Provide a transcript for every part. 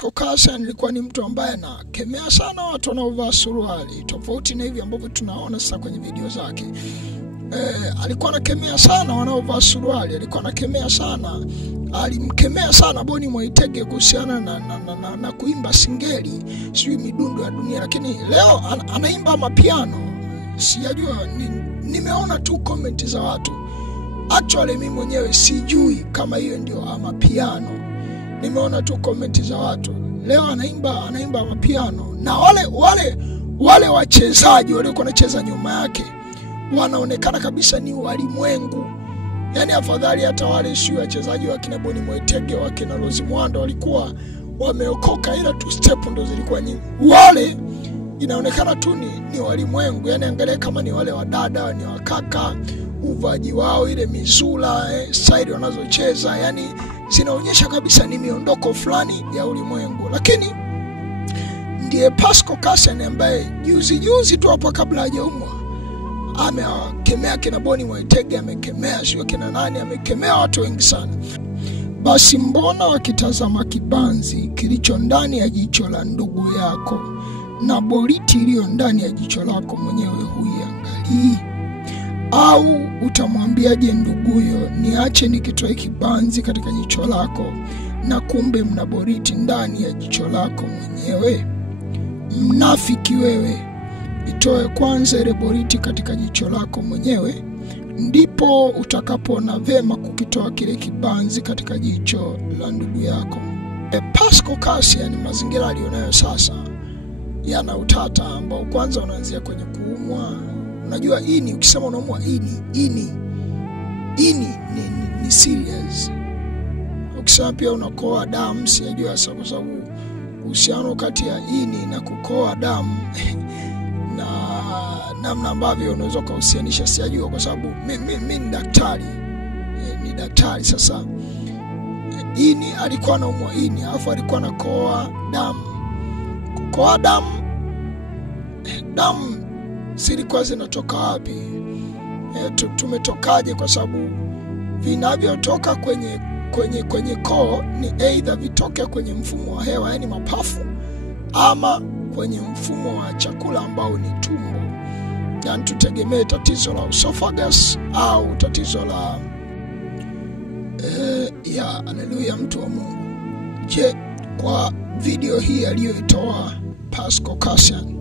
Pasco Cassian alikuwa ni mtu ambaye anakemea sana watu wanaovaa suruali, tofauti na hivi ambavyo tunaona sasa kwenye video zake. Alikuwa anakemea sana wanaovaa suruali, alikuwa anakemea sana, alimkemea sana Bonny Mwaitege kuhusiana na kuimba singeli, sio midundo ya dunia, lakini leo anaimba mapiano. Sijajua, nimeona tu comment za watu. Actually mimi mwenyewe sijui kama hiyo ndio mapiano. Nimeona tu comment za watu. Leo anaimba mapiano, na wale wachezaji walio wanacheza nyuma yake wanaonekana kabisa ni walimwengu. Yani afadhali hata wale sio wachezaji wa kina Bonny Mwaitege, wa kina Rose Muhando walikuwa wameokoka, ila tu step ndo zilikuwa nyingi. Wale inaonekana tu ni walimwengu. Yani angalia kama ni wale wadada, ni wakaka, uvaji wao, ile mizula, style wanazocheza, yani zinaonyesha kabisa ni miondoko fulani ya ulimwengu. Lakini ndiye Pasco Cassian ambaye juzi tu hapa kabla hajaumwa amekemea kina Bonny Mwaitege, amekemea sio kina nani, amekemea watu wengi sana. Basi mbona wakitazama kibanzi kilicho ndani ya jicho la ndugu yako na boriti iliyo ndani ya jicho lako mwenyewe huiangalii? Au utamwambiaje nduguyo, niache nikitoe kibanzi katika jicho lako na kumbe mna boriti ndani ya jicho lako mwenyewe? Mnafiki wewe, itoe kwanza ile boriti katika jicho lako mwenyewe, ndipo utakapoona vema kukitoa kile kibanzi katika jicho la ndugu yako. Pasco Cassian, mazingira alionayo sasa yana utata ambao kwanza unaanzia kwenye kuumwa. Unajua ini, ukisema unaumwa ini ni serious. Ukisema pia unakoa damu, sijajua sasa, kwa sababu uhusiano kati ya ini na kukoa damu na namna ambavyo unaweza kuhusianisha sijajua, kwa sababu mimi ni daktari. Ni daktari. Sasa ini, alikuwa anaumwa ini, alafu alikuwa anakoa damu. Kukoa damu zilikuwa zinatoka wapi? Tumetokaje? Kwa sababu vinavyotoka kwenye koo ni either vitoke kwenye mfumo wa hewa, yani mapafu, ama kwenye mfumo wa chakula ambao ni tumbo. Yani tutegemee tatizo la esophagus au tatizo la haleluya, mtu wa Mungu. Je, kwa video hii aliyoitoa Pasco Cassian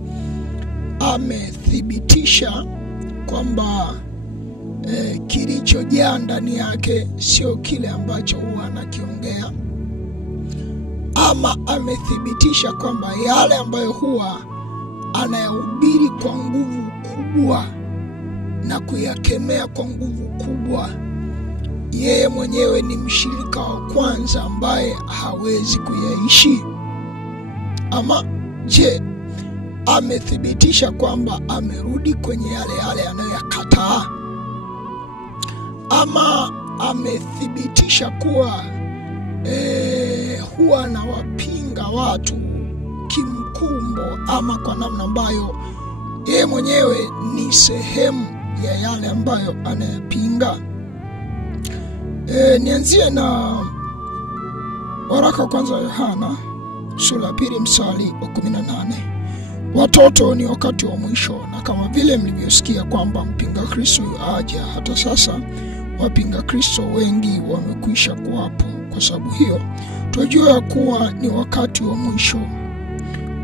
amethibitisha kwamba kilichojaa ndani yake sio kile ambacho huwa anakiongea, ama amethibitisha kwamba yale ambayo huwa anayahubiri kwa nguvu kubwa na kuyakemea kwa nguvu kubwa, yeye mwenyewe ni mshirika wa kwanza ambaye hawezi kuyaishi? Ama je, amethibitisha kwamba amerudi kwenye yale anayoyakataa? Ama amethibitisha kuwa huwa anawapinga watu kimkumbo, ama kwa namna ambayo yeye mwenyewe ni sehemu ya yale ambayo anayapinga? Nianzie na waraka kwanza wa Yohana sura ya 2 mstari wa 18. Watoto, ni wakati wa mwisho, na kama vile mlivyosikia kwamba mpinga Kristo aja, hata sasa wapinga Kristo wengi wamekwisha kuwapo. Kwa sababu hiyo tunajua kuwa ni wakati wa mwisho.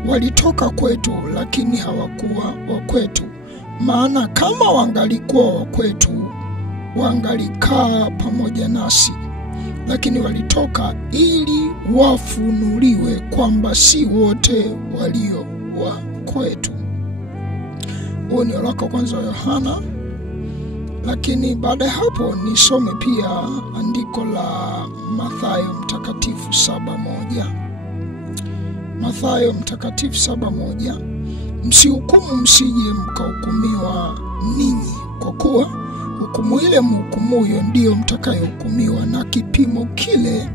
Walitoka kwetu, lakini hawakuwa wa kwetu. Maana kama wangalikuwa wa kwetu, wangalikaa pamoja nasi. Lakini walitoka ili wafunuliwe kwamba si wote walio wa kwetu. Huo ni waraka kwanza wa Yohana. Lakini baada ya hapo nisome pia andiko la Mathayo mtakatifu 7:1. Mathayo mtakatifu 7:1. Msihukumu msije mkahukumiwa ninyi, kwa kuwa hukumu ile mhukumuyo ndiyo mtakayohukumiwa, na kipimo kile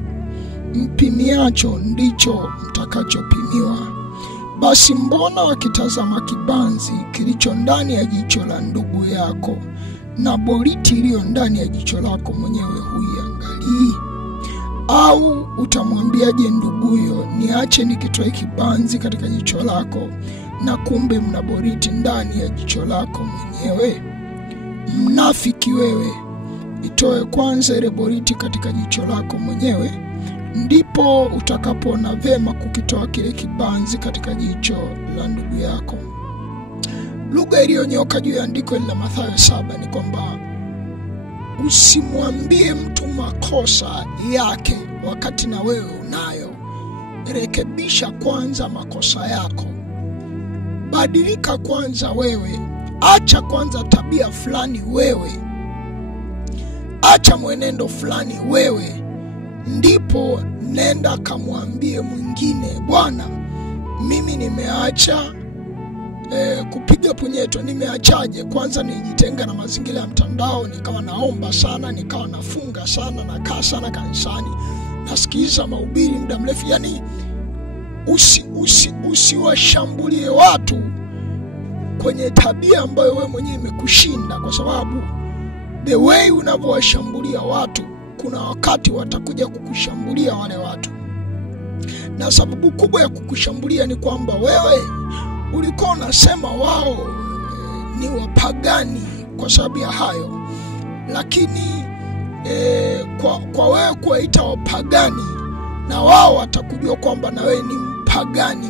mpimiacho ndicho mtakachopimiwa. Basi mbona wakitazama kibanzi kilicho ndani ya jicho la ndugu yako na boriti iliyo ndani ya jicho lako mwenyewe huiangalii? Au utamwambiaje nduguyo, niache nikitoe kibanzi katika jicho lako, na kumbe mna boriti ndani ya jicho lako mwenyewe? Mnafiki wewe, itoe kwanza ile boriti katika jicho lako mwenyewe, ndipo utakapoona vema kukitoa kile kibanzi katika jicho la ndugu yako. Lugha iliyonyoka juu ya andiko la Mathayo 7 ni kwamba usimwambie mtu makosa yake wakati na wewe unayo. Rekebisha kwanza makosa yako. Badilika kwanza wewe. Acha kwanza tabia fulani wewe. Acha mwenendo fulani wewe. Ndipo nenda kamwambie mwingine, bwana, mimi nimeacha kupiga punyeto. Nimeachaje? Kwanza nijitenga na mazingira ya mtandao, nikawa naomba sana, nikawa nafunga sana, nakaa sana kanisani, nasikiza mahubiri muda mrefu. Yani usiwashambulie watu kwenye tabia ambayo wewe mwenyewe imekushinda, kwa sababu the way unavyowashambulia watu, kuna wakati watakuja kukushambulia wale watu. Na sababu kubwa ya kukushambulia ni kwamba wewe ulikuwa unasema wao ni wapagani kwa sababu ya hayo, lakini kwa wewe kuwaita wapagani, na wao watakujua kwamba na wewe ni mpagani.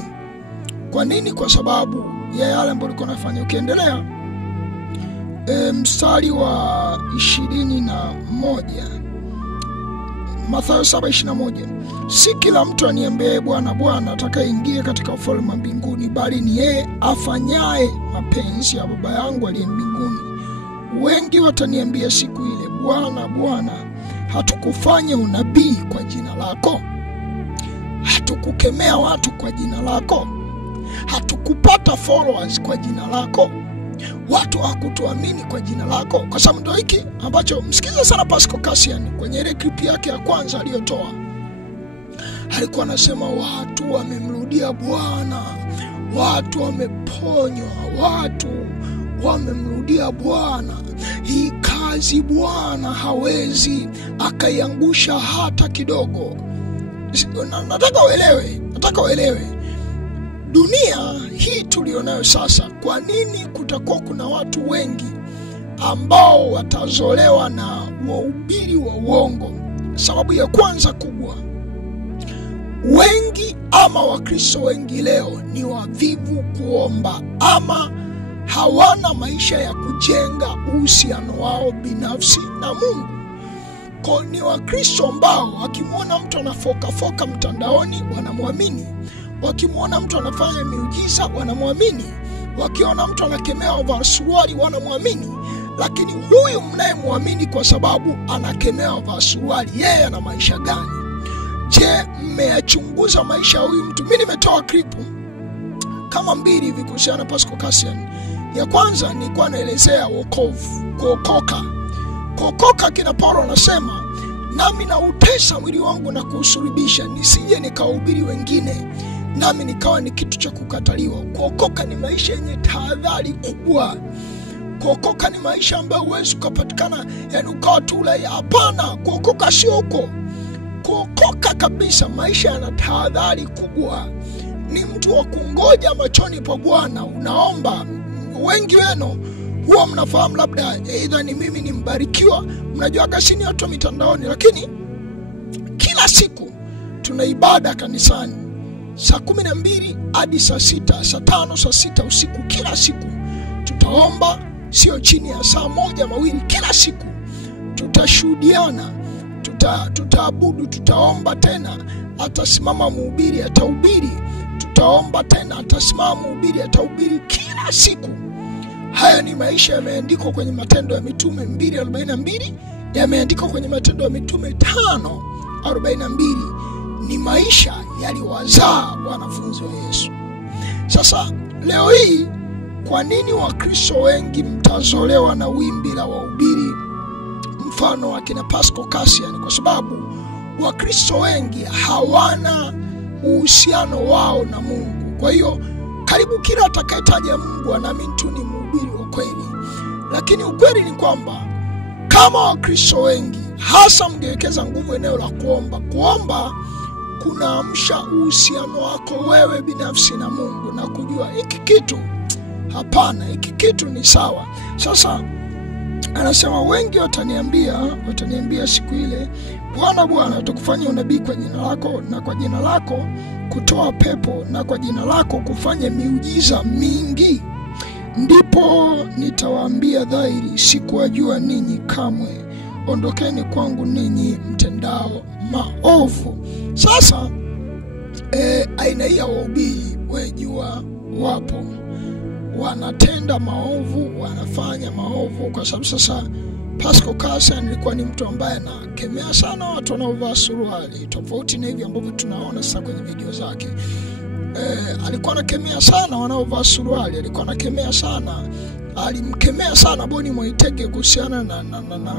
Kwa nini? Kwa sababu ya yale ambayo ulikuwa unafanya. Ukiendelea mstari wa 21, Mathayo 7:21, si kila mtu aniambiaye Bwana Bwana atakayeingia katika ufalme wa mbinguni, bali ni yeye afanyaye mapenzi ya Baba yangu aliye mbinguni. Wengi wataniambia siku ile, Bwana Bwana, hatukufanya unabii kwa jina lako? Hatukukemea watu kwa jina lako? Hatukupata followers kwa jina lako? Watu hakutuamini kwa jina lako? Kwa sababu ndio hiki ambacho msikiza sana Pascal Cassian kwenye ile clip yake ya kwanza aliyotoa. Alikuwa anasema watu wamemrudia Bwana, watu wameponywa, watu wamemrudia Bwana. Hii kazi Bwana hawezi akaiangusha hata kidogo. Nataka uelewe dunia hii tulionayo sasa. Kwa nini kutakuwa kuna watu wengi ambao watazolewa na wahubiri wa uongo? Sababu ya kwanza kubwa, wengi ama Wakristo wengi leo ni wavivu kuomba, ama hawana maisha ya kujenga uhusiano wao binafsi na Mungu. Kwa ni Wakristo ambao wakimwona mtu anafoka mtandaoni wanamwamini, wakimwona mtu anafanya miujiza wanamwamini, wakiona mtu anakemea wavasuruali wanamwamini. Lakini huyu mnayemwamini kwa sababu anakemea wavasuruali, yeye ana maisha gani? Je, mmeyachunguza maisha ya huyu mtu? Mimi nimetoa clip kama 2 hivi kuhusiana na Pascal Cassian. Ya kwanza ni kwa naelezea wokovu, kuokoka. Kuokoka, kina Paulo anasema, nami nautesa mwili wangu na kuusulubisha, nisije nikahubiri wengine nami nikawa ni kitu cha kukataliwa. Kuokoka ni maisha yenye tahadhari kubwa. Kuokoka ni maisha ambayo huwezi kupatikana yani ukawa tu ula. Hapana, kuokoka sio huko. Kuokoka kabisa, maisha yana tahadhari kubwa. Ni mtu wa kungoja machoni pa Bwana. Unaomba. Wengi wenu huwa mnafahamu labda aidha ni mimi ni mbarikiwa, mnajua kasini watu mitandaoni, lakini kila siku tuna ibada kanisani saa 12 hadi saa 6, saa 5, saa 6 usiku. Kila siku tutaomba, sio chini ya saa 1 2. Kila siku tutashuhudiana, tutaabudu, tutaomba tena, atasimama mhubiri atahubiri, tutaomba tena, atasimama mhubiri atahubiri. Kila siku. Haya ni maisha yameandikwa kwenye Matendo ya Mitume 2:42, yameandikwa kwenye Matendo ya Mitume 5:42. Ni maisha yaliwazaa wanafunzi wa Yesu. Sasa leo hii, kwa nini Wakristo wengi mtazolewa na wimbi la wahubiri mfano wa kina Pascal Cassian? Kwa sababu Wakristo wengi hawana uhusiano wao na Mungu. Kwa hiyo karibu kila atakayetaja Mungu anaamini tu ni mhubiri wa kweli. Lakini ukweli ni kwamba kama Wakristo wengi hasa mngewekeza nguvu eneo la kuomba. Kuomba kunaamsha uhusiano wako wewe binafsi na Mungu na kujua hiki kitu hapana, hiki kitu ni sawa. Sasa anasema wengi wataniambia siku ile, Bwana tutakufanya unabii kwa jina lako, na kwa jina lako kutoa pepo, na kwa jina lako kufanya miujiza mingi. Ndipo nitawaambia dhahiri, sikuwajua ninyi kamwe, ondokeni kwangu ninyi mtendao maovu. Sasa aina hii ya wahubiri wejua wapo wanatenda maovu, wanafanya maovu, kwa sababu sasa Pascal Cassian alikuwa ni mtu ambaye anakemea sana watu wanaovaa suruali, tofauti na hivi ambavyo tunaona sasa kwenye video zake. Alikuwa anakemea sana wanaovaa suruali, alikuwa anakemea sana, alimkemea sana Boni Mwaitege kuhusiana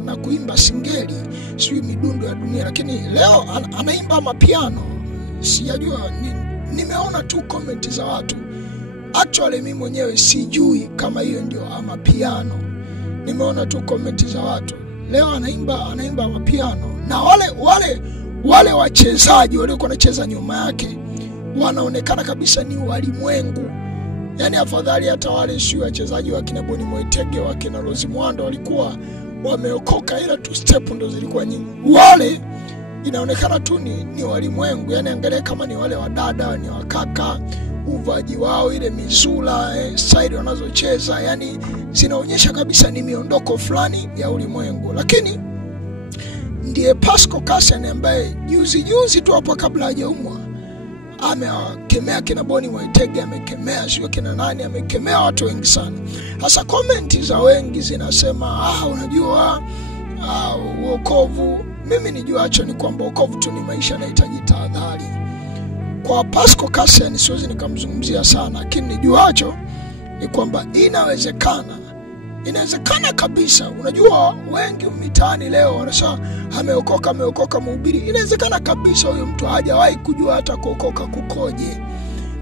na kuimba singeli, sio midundo ya dunia, lakini leo anaimba mapiano. Sijajua, nimeona tu comment za watu. Actually mimi mwenyewe sijui kama hiyo ndio ama piano. Nimeona tu comment za watu. Leo anaimba mapiano, na wale wachezaji waliokuwa wanacheza nyuma yake wanaonekana kabisa ni walimwengu. Yaani afadhali hata wale sio wachezaji wa kina Boni Mwaitege, wa kina Rose Muhando walikuwa wameokoka, ila tu step ndo zilikuwa nyingi. Wale inaonekana tu ni walimwengu. Yaani angalia kama ni wale wadada, ni wakaka, uvaji wao, ile mizula, style wanazocheza, yani zinaonyesha kabisa ni miondoko fulani ya ulimwengu. Lakini ndiye Pascal Cassian ambaye juzi tu hapo kabla hajaumwa amekemea kina Boni Mwaitege, amekemea sio kina nani, amekemea watu wengi sana. Hasa comment za wengi zinasema unajua wokovu. Mimi nijuacho ni kwamba wokovu tu ni maisha yanahitaji tahadhari. Kwa Pascal Cassian siwezi nikamzungumzia sana, lakini nijuacho ni kwamba inawezekana kabisa. Unajua wengi mitaani leo wanasema ameokoka mhubiri. Inawezekana kabisa huyo mtu hajawahi kujua hata kuokoka kukoje.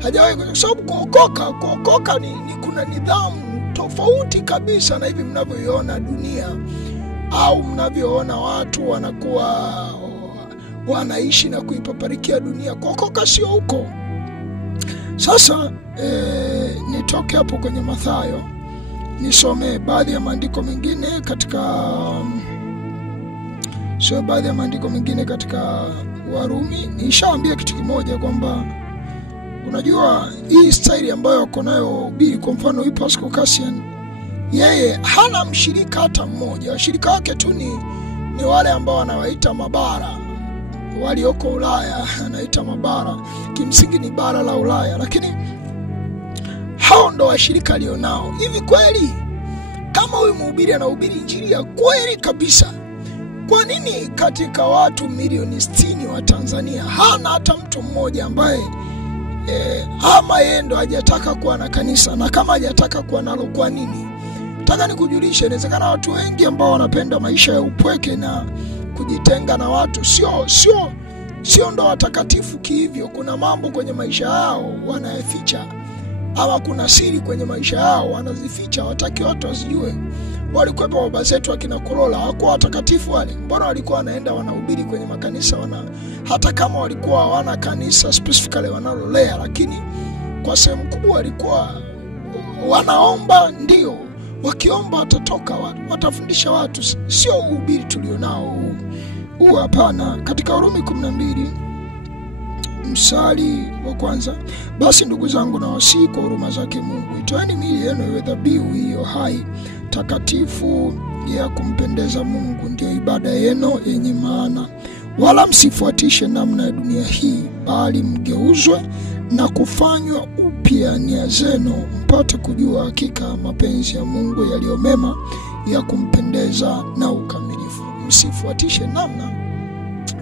Hajawahi, kwa sababu kuokoka ni kuna nidhamu tofauti kabisa na hivi mnavyoiona dunia, au mnavyoona watu wanakuwa wanaishi na kuipaparikia dunia. Kuokoka sio huko. Sasa nitoke hapo kwenye Mathayo nisome baadhi ya maandiko mengine katika Warumi. Nishaambia kitu kimoja kwamba unajua hii style ambayo uko nayo bi, kwa mfano hii Pascal Cassian, yeye hana mshirika hata mmoja. Washirika wake tu ni wale ambao wanawaita mabara, walioko Ulaya anaita mabara, kimsingi ni bara la Ulaya, lakini hao ndo washirika alionao. Hivi kweli kama huyu mhubiri anahubiri injili ya kweli kabisa, kwa nini katika watu milioni 60 wa Tanzania hana hata mtu mmoja ambaye ama yeye ndo hajataka kuwa na kanisa? Na kama hajataka kuwa nalo, kwa nini? Nataka nikujulishe, inawezekana watu wengi ambao wanapenda maisha ya upweke na kujitenga na watu sio ndo watakatifu kihivyo. Kuna mambo kwenye maisha yao wanayaficha, ama kuna siri kwenye maisha yao wanazificha, wataki watu wasijue. Walikuwepo baba zetu akina Kulola, hawakuwa watakatifu wale. Mbona walikuwa wanaenda wanahubiri kwenye makanisa, hata kama walikuwa hawana kanisa specifically wanalolea, lakini kwa sehemu kubwa walikuwa wanaomba. Ndio wakiomba watatoka watu, watafundisha watu, sio uhubiri tulionao huu hapana. Katika Warumi 12 mstari wa kwanza, basi ndugu zangu na wasihi kwa huruma zake Mungu, itoeni miili yenu iwe dhabihu hiyo hai, takatifu, ya kumpendeza Mungu, ndio ibada yenu yenye maana. Wala msifuatishe namna ya dunia hii, bali mgeuzwe na kufanywa upya nia zenu, mpate kujua hakika mapenzi ya Mungu yaliyo mema, ya kumpendeza na ukamilifu. Msifuatishe namna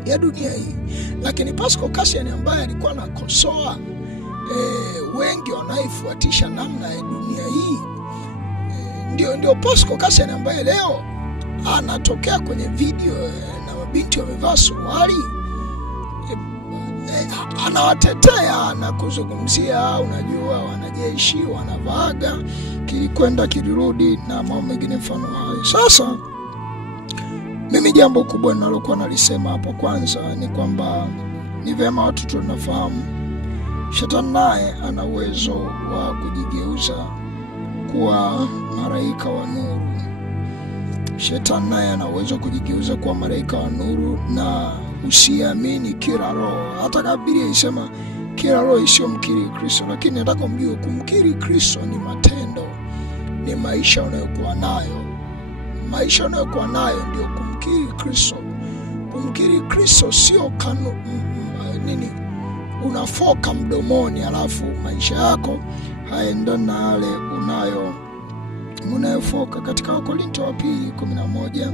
ya dunia hii. Lakini Pascal Cassian ambaye alikuwa anakosoa wengi wanaifuatisha namna ya dunia hii, ndio Pascal Cassian ambaye leo anatokea kwenye video na mabinti wamevaa suruali, anawatetea na kuzungumzia, unajua wanajeshi wanavaaga kilikwenda kilirudi na mambo mengine mfano hayo. Sasa Mimi jambo kubwa ninalokuwa nalisema hapo kwanza ni kwamba ni vyema watu tunafahamu Shetani naye ana uwezo wa kujigeuza kuwa malaika wa nuru. Shetani naye ana uwezo wa kujigeuza kuwa malaika wa nuru, na usiamini kila roho. Hata Biblia inasema kila roho isiyomkiri Kristo, lakini nataka mjue kumkiri Kristo ni matendo, ni maisha unayokuwa nayo. Maisha unayokuwa nayo ndio kumkiri Kristo. Kumkiri Kristo sio unafoka mdomoni alafu maisha yako haendani na yale unayofoka. Katika Wakorintho wa pili 11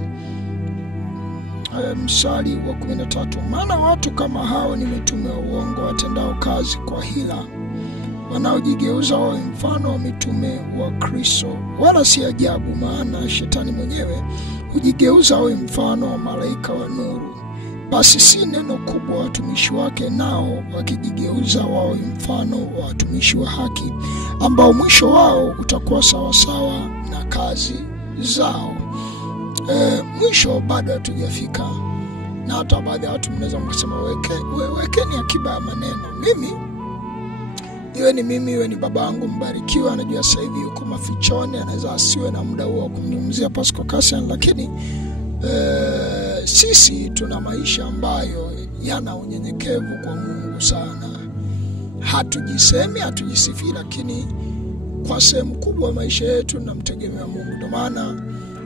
mstari wa 13, maana watu kama hao ni mitume wa uongo, watendao kazi kwa hila, wanaojigeuza wawe mfano wa mitume wa Kristo. Wala si ajabu, maana Shetani mwenyewe hujigeuza wawe mfano wa malaika wa nuru. Basi si neno kubwa watumishi wake nao wakijigeuza wawe mfano wa watumishi wa haki, ambao mwisho wao utakuwa sawasawa na kazi zao. Mwisho bado hatujafika, na hata baadhi ya watu mnaweza mkasema wekeni akiba ya maneno. Iwe ni baba yangu mbarikiwa, anajua sasa hivi yuko mafichoni, anaweza asiwe na muda huo kumzungumzia Pascal Cassian, lakini sisi tuna maisha ambayo yana unyenyekevu kwa Mungu sana. Hatujisemi, hatujisifi, lakini kwa sehemu kubwa maisha yetu tunamtegemea Mungu. Ndio maana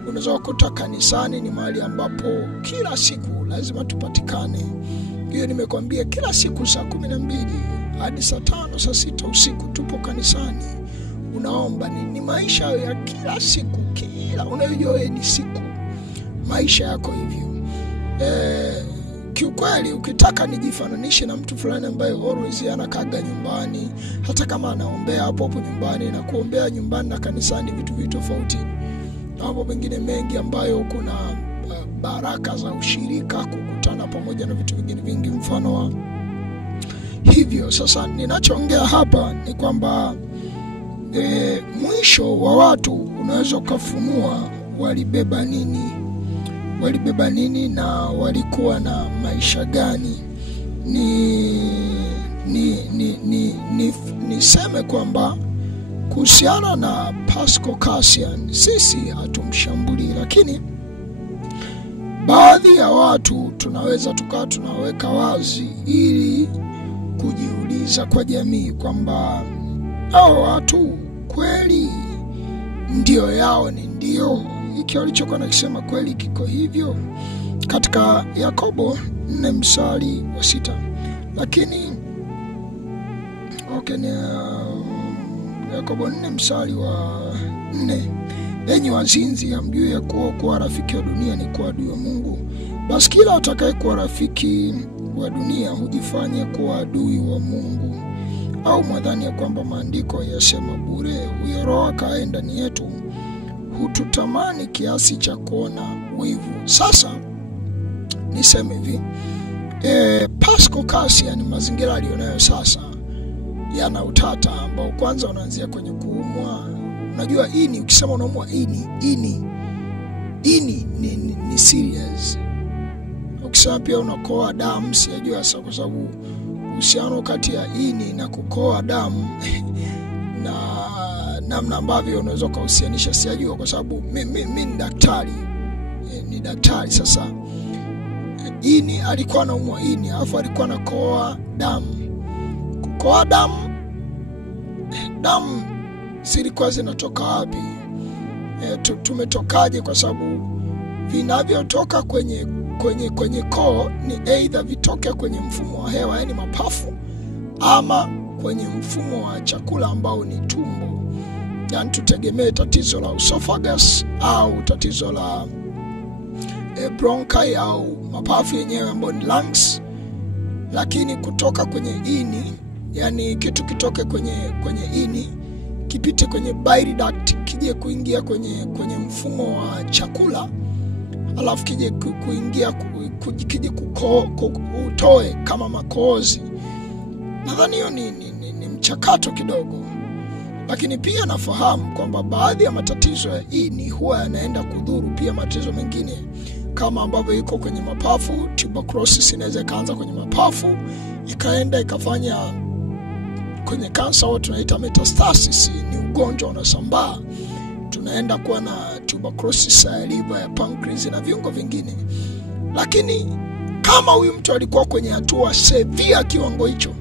unaweza kukuta kanisani ni mahali ambapo kila siku lazima tupatikane. Hiyo nimekwambia, kila siku saa 12 hadi saa 5, saa 6 usiku tupo kanisani. Unaomba ni maisha ya kila siku, kila unayojua ni siku maisha yako hivyo. Kiukweli ukitaka nijifananishe na mtu fulani ambaye always anakaga nyumbani, hata kama anaombea hapo nyumbani, na kuombea nyumbani na kanisani vitu tofauti. Mambo mengine mengi ambayo kuna baraka za ushirika, kukutana pamoja na vitu vingine vingi mfano wa hivyo. Sasa ninachoongea hapa ni kwamba mwisho wa watu unaweza kufunua walibeba nini na walikuwa na maisha gani. Niseme kwamba kuhusiana na Pascal Cassian, sisi hatumshambulii, lakini baadhi ya watu tunaweza tunaweka wazi ili kujiuliza kwa jamii kwamba hao watu kweli ndio yao ni ndio hiki walichokuwa nakisema kweli kiko hivyo. Katika Yakobo 4 mstari wa 6, lakini Yakobo 4 mstari wa 4, enyi wazinzi, hamjui ya kuwa rafiki wa dunia ni kuwa adui wa Mungu? Basi kila atakaye kuwa rafiki wa dunia hujifanya kuwa adui wa Mungu. Au mwadhani ya kwamba maandiko yasema bure, huyo Roho akae ndani yetu hututamani kiasi cha kuona wivu? Sasa niseme hivi, Pascal Cassian, mazingira alionayo sasa yana utata ambao kwanza unaanzia kwenye kuumwa. Unajua ini, ukisema unaumwa ini ni serious. Ukisema pia unakoa damu, sijajua sasa, kwa sababu uhusiano kati ya ini na kukoa damu na namna ambavyo unaweza kuhusianisha sijajua, kwa sababu mimi ni daktari. Sasa ini alikuwa anaumwa ini, alafu alikuwa anakoa damu. Kukoa damu zilikuwa zinatoka wapi? Tumetokaje? Kwa sababu vinavyotoka kwenye koo ni either vitoke kwenye mfumo wa hewa, yani mapafu, ama kwenye mfumo wa chakula ambao ni tumbo. Yani tutegemee tatizo la esophagus au tatizo la bronchi au mapafu yenyewe ambao ni lungs. Lakini kutoka kwenye ini, yani kitu kitoke kwenye ini kipite kwenye bile duct kije kuingia kwenye mfumo wa chakula, alafu kije kuingia kuje kutoe kama makozi. Nadhani hiyo ni mchakato kidogo. Lakini pia nafahamu kwamba baadhi ya matatizo ya ini huwa yanaenda kudhuru pia matatizo mengine kama ambavyo iko kwenye mapafu. Tuberculosis inaweza ikaanza kwenye mapafu ikaenda ikafanya kwenye kansa, au tunaita metastasis. Ni ugonjwa unasambaa, tunaenda kuwa na tuberculosis ya liver, ya pancreas na viungo vingine. Lakini kama huyu mtu alikuwa kwenye hatua severe kiwango hicho,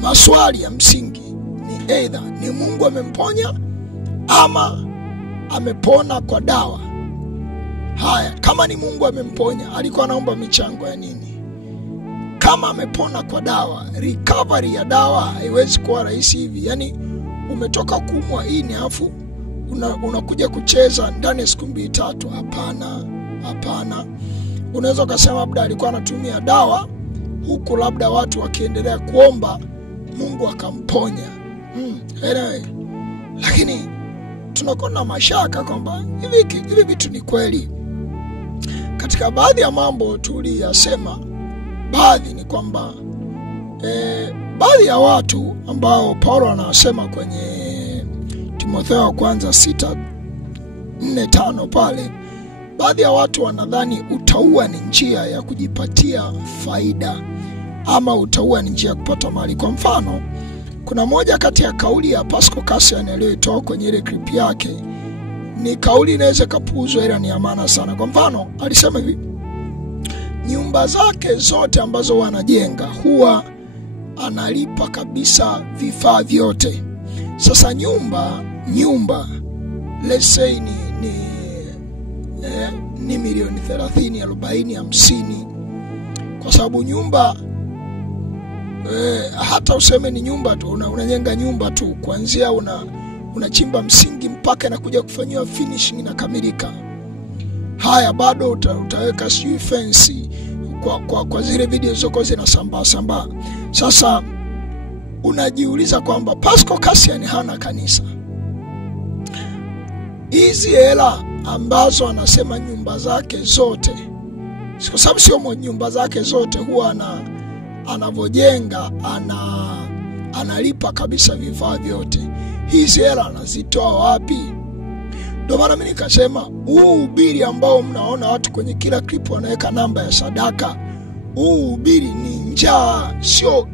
maswali ya msingi ni either ni Mungu amemponya ama amepona kwa dawa. Haya, kama ni Mungu amemponya, alikuwa anaomba michango ya nini? Kama amepona kwa dawa, recovery ya dawa haiwezi kuwa rahisi hivi. Yani umetoka kuumwa ini afu unakuja kucheza ndani ya siku 2-3. Hapana. Unaweza kusema labda alikuwa anatumia dawa huku labda watu wakiendelea kuomba Mungu akamponya. Anyway, lakini tunakuwa na mashaka kwamba hivi vitu ni kweli. Katika baadhi ya mambo tuliyasema, baadhi ni kwamba baadhi ya watu ambao Paulo anasema kwenye Timotheo wa kwanza 6:4-5 pale, baadhi ya watu wanadhani utaua ni njia ya kujipatia faida ama utaua ni njia ya kupata mali. Kwa mfano, kuna moja kati ya kauli ya Pascal Cassian aliyoitoa kwenye ile clip yake, ni kauli inaweza kapuuzwa ila ni amana sana. Kwa mfano, alisema hivi: nyumba zake zote ambazo wanajenga huwa analipa kabisa vifaa vyote. Sasa nyumba let's say ni milioni 30, 40, 50. Kwa sababu nyumba hata useme ni nyumba tu, unajenga nyumba tu, kuanzia unachimba msingi mpaka inakuja kufanywa finishing na kamilika. Haya, bado utaweka fence kwa zile video zoko zinasambaa. Sasa unajiuliza kwamba Pascal Cassian hana kanisa. Hizi hela ambazo anasema nyumba zake zote, kwa sababu sio nyumba zake zote, huwa anavojenga analipa kabisa vifaa vyote. Hizi hela anazitoa wapi? Ndio maana mimi nikasema huu ubiri ambao mnaona watu kwenye kila clip wanaweka namba ya sadaka, huu ubiri ni njaa. Sio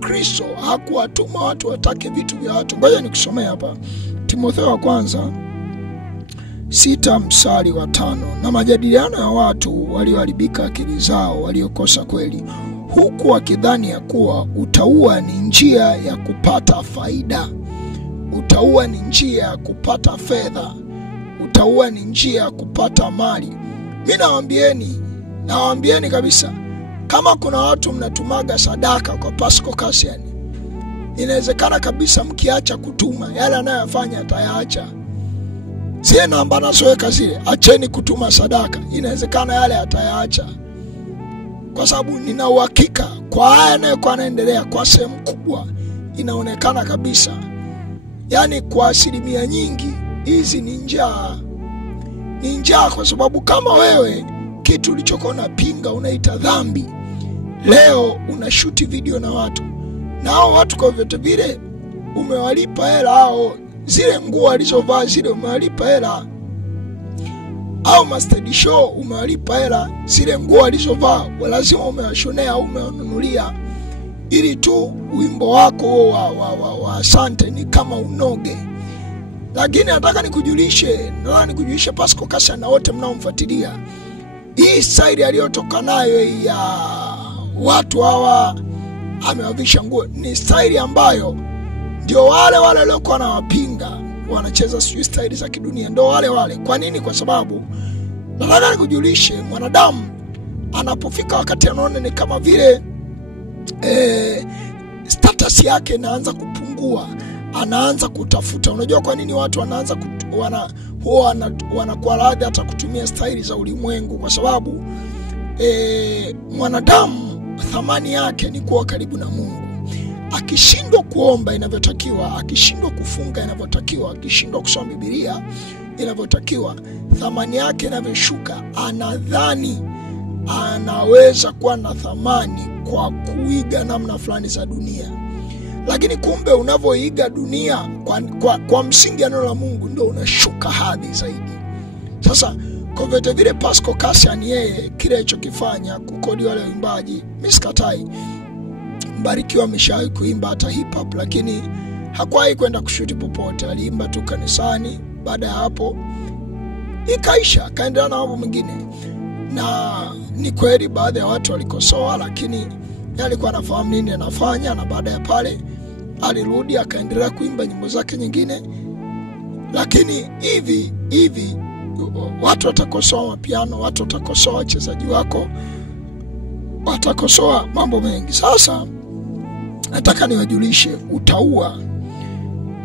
Kristo hakuwatuma watu watake vitu vya watu. Ngoja nikusomea hapa Timotheo wa kwanza 6:5. Na majadiliano ya watu walioharibika akili zao, waliokosa kweli, huku wakidhani ya kuwa utaua ni njia ya kupata faida, utaua ni njia ya kupata fedha, utaua ni njia ya kupata mali. Mimi nawaambieni kabisa, kama kuna watu mnatumaga sadaka kwa Pascal Cassian, inawezekana kabisa mkiacha kutuma, yale anayofanya atayaacha. Zile namba nasoweka zile, acheni kutuma sadaka, inawezekana yale atayaacha. Kwa sababu nina uhakika kwa haya anayokuwa anaendelea, kwa sehemu kubwa inaonekana kabisa, yani kwa asilimia nyingi hizi ni njaa. Kwa sababu kama wewe kitu ulichokuwa unapinga unaita dhambi, leo unashuti video na watu, na hao watu kwa vyote vile umewalipa hela, hao zile nguo alizovaa zile umewalipa hela, au master show umewalipa hela, zile nguo alizovaa lazima umewashonea au umewanunulia, ili tu wimbo wako wa asante ni kama unoge. Lakini nataka nikujulishe Pascal Cassian na wote mnaomfuatilia, hii style aliyotoka nayo ya watu hawa amewavisha nguo ni style ambayo ndio wale waliokuwa na wapinga wanacheza style za kidunia, ndio wale. Kwa nini? Kwa sababu nataka nikujulishe, mwanadamu anapofika wakati anaona ni kama vile status yake inaanza kupungua, anaanza kutafuta. Unajua kwa nini watu wanaanza wanakuwa radhi hata kutumia staili za ulimwengu? Kwa sababu mwanadamu thamani yake ni kuwa karibu na Mungu. Akishindwa kuomba inavyotakiwa, akishindwa kufunga inavyotakiwa, akishindwa kusoma Biblia inavyotakiwa, thamani yake inavyoshuka. Anadhani anaweza kuwa na thamani kwa kuiga namna fulani za dunia. Lakini kumbe unavyoiga dunia kwa msingi ya neno la Mungu, ndio unashuka hadhi zaidi. Sasa kwa vyote vile Pascal Cassian yeye kile alichokifanya kukodi wale waimbaji, mimi sikatai. Mbarikiwa ameshawahi kuimba hata hip hop, lakini hakuwahi kwenda kushuti popote, aliimba tu kanisani. Baada ya hapo ikaisha, kaendelea na mambo mengine. Na ni kweli baadhi ya watu walikosoa, lakini yeye alikuwa anafahamu nini anafanya, na baada ya pale alirudi akaendelea kuimba nyimbo zake nyingine. Lakini hivi watu watakosoa mapiano, watu watakosoa wachezaji wako, watakosoa mambo mengi. Sasa nataka niwajulishe,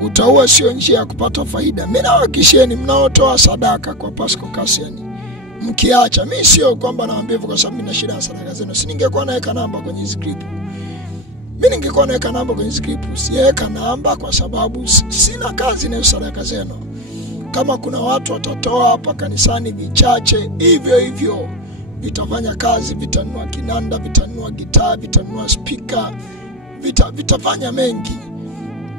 utaua sio njia ya kupata faida. Mimi nawahakikishieni mnaotoa sadaka kwa Pascal Cassian, mkiacha, mimi sio kwamba naambia hivyo kwa sababu nina shida na sadaka zenu. Si ningekuwa naweka namba kwenye script. Mimi ningekuwa naweka namba kwenye script. Siweka namba kwa sababu sina kazi na sadaka zenu. Kama kuna watu watatoa hapa kanisani vichache hivyo vitafanya kazi, vitanunua kinanda, vitanunua gitaa, vitanunua speaker, vitafanya mengi.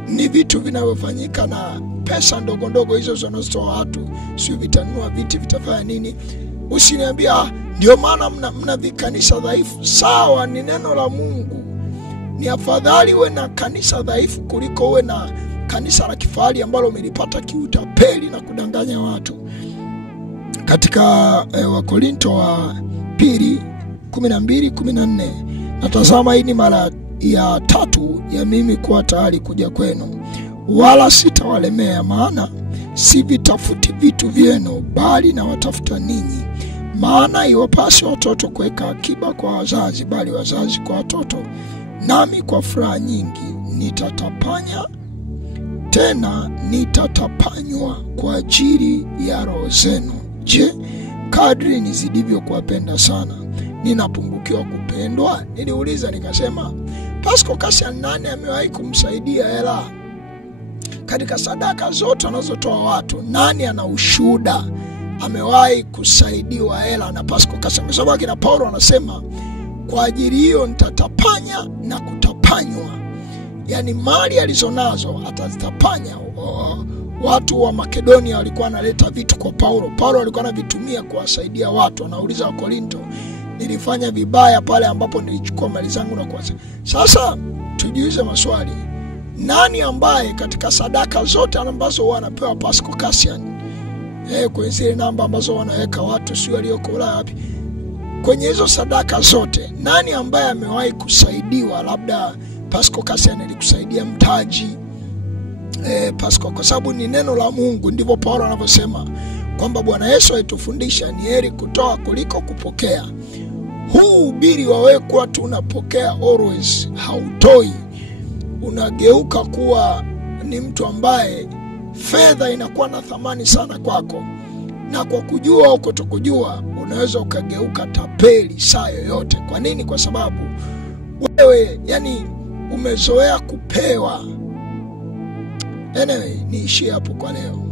Ni vitu vinavyofanyika na pesa ndogo ndogo hizo zinazotoa watu, sio vitanunua viti, vitafanya nini. Usiniambia ndio maana mna vikanisa dhaifu. Sawa, ni neno la Mungu. Ni afadhali uwe na kanisa dhaifu kuliko uwe na kanisa la kifahari ambalo umelipata kiutapeli na kudanganya watu. Katika Wakorinto wa pili 12:14, natazama hii ni mara ya 3 ya mimi kuwa tayari kuja kwenu, wala sitawalemea, maana si vitafuti vitu vyenu, bali na watafuta ninyi. Maana iwapasi watoto kuweka akiba kwa wazazi, bali wazazi kwa watoto. Nami kwa furaha nyingi nitatapanya, tena nitatapanywa kwa ajili ya roho zenu. Je, kadri nizidivyo kuwapenda sana, ninapungukiwa kupendwa? Niliuliza nikasema, Pascal Cassian nani amewahi kumsaidia hela? Katika sadaka zote anazotoa watu, nani ana ushuhuda amewahi kusaidiwa hela na Pascal Cassian? Kwa sababu kina Paulo anasema kwa ajili hiyo nitatapanya na kutapanywa. Yani mali alizonazo atazitapanya. Watu wa Makedonia walikuwa wanaleta vitu kwa Paulo. Paulo alikuwa anavitumia kuwasaidia watu. Anauliza Wakorinto, nilifanya vibaya pale ambapo nilichukua mali zangu na kuwasaidia. Sasa tujiulize maswali. Nani ambaye katika sadaka zote ambazo wanapewa Pascal Cassian, kwenye zile namba ambazo wanaweka watu sio walioko Ulaya wapi, kwenye hizo sadaka zote nani ambaye amewahi kusaidiwa? Labda Pascal Cassian alikusaidia mtaji, Pascal, kwa sababu ni neno la Mungu. Ndivyo Paulo anavyosema kwamba Bwana Yesu alitufundisha ni heri kutoa kuliko kupokea. Huu ubiri wawe kuwa tu unapokea always, hautoi, unageuka kuwa ni mtu ambaye fedha inakuwa na thamani sana kwako, na kwa kujua au kutokujua unaweza ukageuka tapeli saa yoyote. Kwa nini? Kwa sababu wewe umezoea kupewa. Anyway, niishie hapo kwa leo.